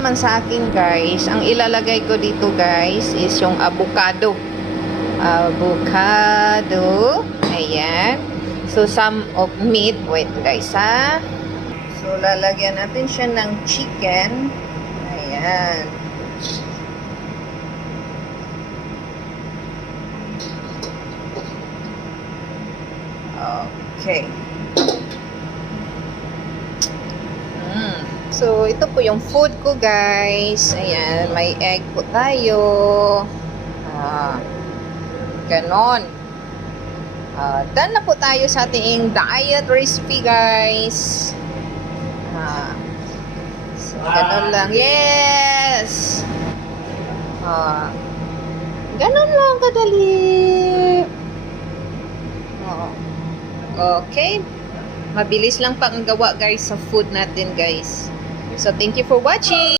naman sa akin guys, ang ilalagay ko dito guys is yung avocado. Avocado. Ayan. So, some of meat. Wait guys ha. So, lalagyan natin siya ng chicken. Ayan. Okay. So, ito po yung food ko, guys. Ayan, may egg po tayo. Ganon. Done na po tayo sa ating diet recipe, guys. So, ganon lang. Yes! Ganon lang kadali. Okay. Mabilis lang pang gawa, guys, sa food natin, guys. So, thank you for watching.